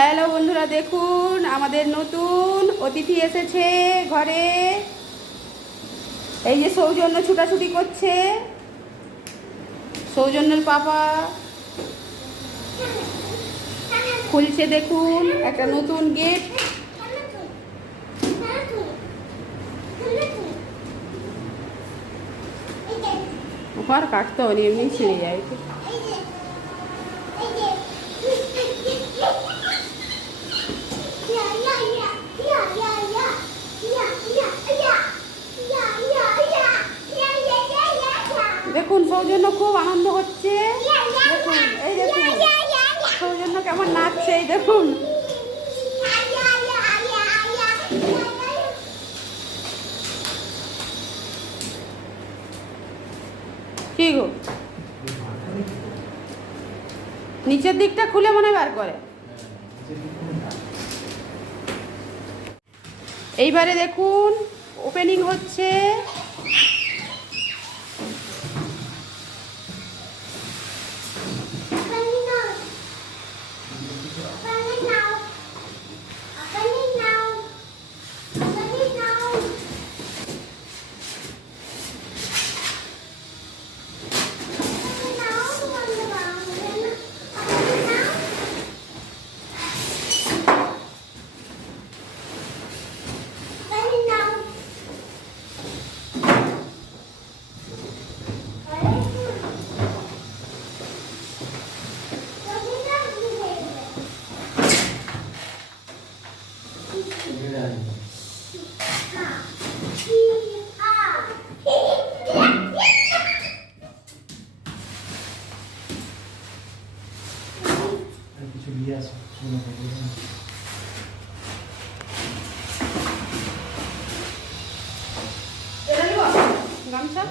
Hello বন্ধুরা, দেখুন আমাদের নতুন অতিথি এসেছে ঘরে। এই যে সৌজন্য ছুটাছুটি করছে, সৌজন্যের পাপা খুলছে। দেখুন একটা নতুন গেট। ওখানে কাটতে হবে, এমনি ছিঁড়ে যায়। দেখুন সৌজন্য খুব আনন্দ হচ্ছে। দেখুন, এই দেখুন সৌজন্য কেমন নাচছে, এই দেখুন। কি গো, নিচের দিকটা খুলে মনে বার করে। এইবারে দেখুন ওপেনিং হচ্ছে। গামছা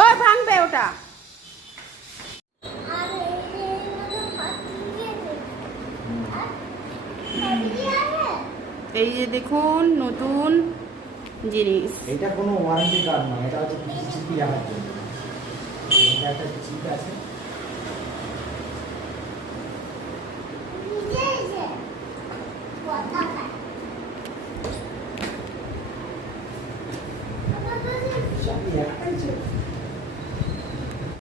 ও ভাঙবে ওটা। এই যে দেখুন নতুন জিনিস। এটা কোনো ওয়ারেন্টি কার্ড না, এটা হচ্ছে চিপি রাখার জন্য। এটা একটা চিপ আছে।